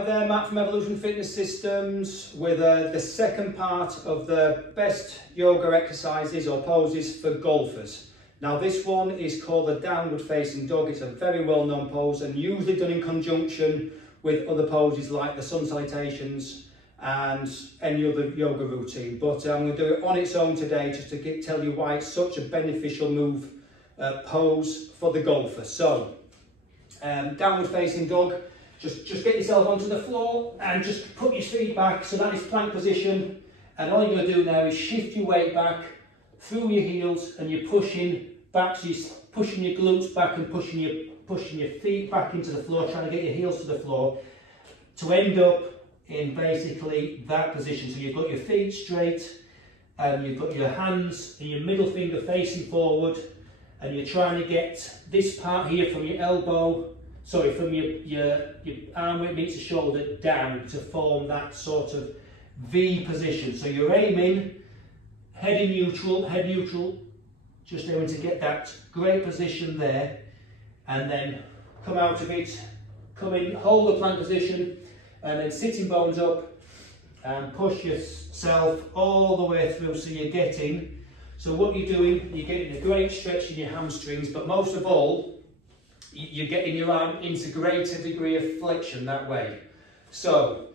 Hi there, Matt from Evolution Fitness Systems with the second part of the best yoga exercises or poses for golfers. Now this one is called the downward facing dog. It's a very well known pose and usually done in conjunction with other poses like the sun salutations and any other yoga routine. But I'm going to do it on its own today just to tell you why it's such a beneficial move pose for the golfer. So downward facing dog. Just get yourself onto the floor and just put your feet back, so that is plank position. And all you're going to do now is shift your weight back through your heels and you're pushing back, so you're pushing your glutes back and pushing your feet back into the floor, trying to get your heels to the floor to end up in basically that position. So you've got your feet straight and you've got your hands and your middle finger facing forward and you're trying to get this part here from your elbow, sorry, from your arm where it meets the shoulder down to form that sort of V position. So you're aiming head in neutral, just aiming to get that great position there, and then come out of it, come in, hold the plank position, and then sitting bones up and push yourself all the way through. So you're getting, so what you're doing, you're getting a great stretch in your hamstrings, but most of all, you're getting your arm into greater degree of flexion that way. So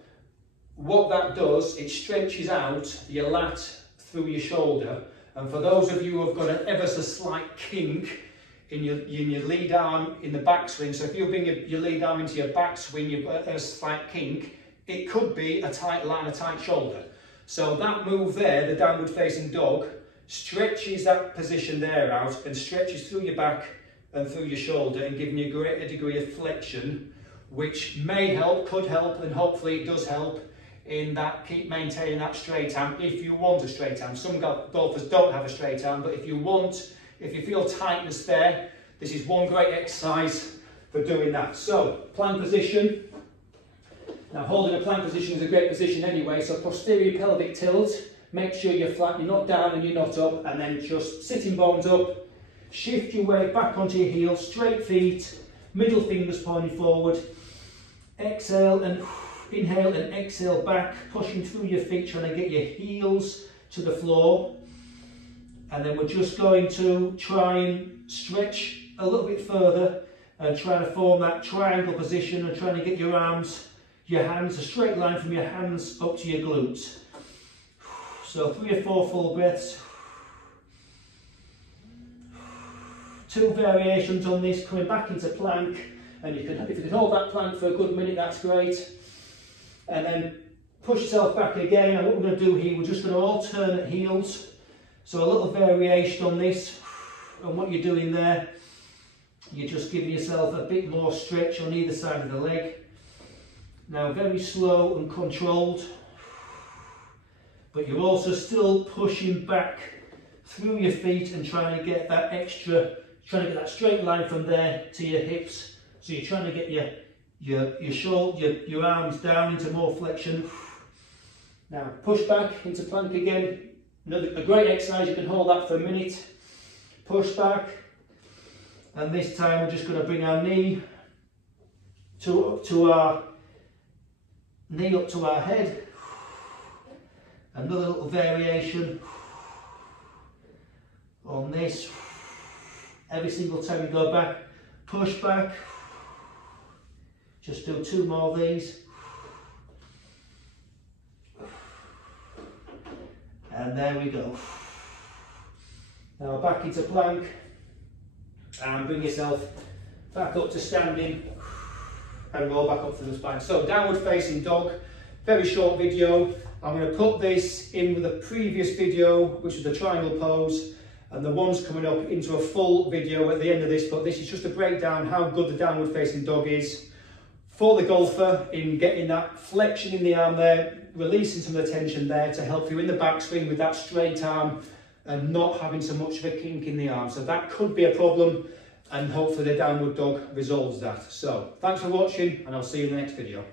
what that does, it stretches out your lat through your shoulder, and for those of you who have got an ever so slight kink in your lead arm in the backswing, so if you bring your lead arm into your backswing, you've got a slight kink, it could be a tight lat, a tight shoulder. So that move there, the downward facing dog, stretches that position there out and stretches through your back and through your shoulder and giving you a greater degree of flexion, which may help, could help, and hopefully it does help in that, keep maintaining that straight arm if you want a straight arm. Some golfers don't have a straight arm, but if you feel tightness there, this is one great exercise for doing that. So, plank position. Now holding a plank position is a great position anyway, so posterior pelvic tilt, make sure you're flat, you're not down and you're not up, and then just sitting bones up. Shift your weight back onto your heels, straight feet, middle fingers pointing forward. Exhale and inhale and exhale back, pushing through your feet, trying to get your heels to the floor. And then we're just going to try and stretch a little bit further and try to form that triangle position and trying to get your arms, your hands, a straight line from your hands up to your glutes. So 3 or 4 full breaths. 2 variations on this, coming back into plank, and if you can hold that plank for a good minute, that's great. And then push yourself back again, and what we're going to do here, we're just going to alternate heels. So a little variation on this, and what you're doing there, you're just giving yourself a bit more stretch on either side of the leg. Now very slow and controlled, but you're also still pushing back through your feet and trying to get that extra, trying to get that straight line from there to your hips. So you're trying to get your shoulder, your arms down into more flexion. Now push back into plank again. A great exercise, you can hold that for a minute. Push back, and this time we're just going to bring our knee up to our head. Another little variation on this. Every single time you go back, push back. Just do 2 more of these. And there we go. Now back into plank and bring yourself back up to standing and roll back up through the spine. So downward facing dog, very short video. I'm going to put this in with a previous video, which is the triangle pose, and the one's coming up into a full video at the end of this, but this is just a breakdown how good the downward facing dog is for the golfer in getting that flexion in the arm there, releasing some of the tension there to help you in the backswing with that straight arm and not having so much of a kink in the arm. So that could be a problem, and hopefully the downward dog resolves that. So thanks for watching, and I'll see you in the next video.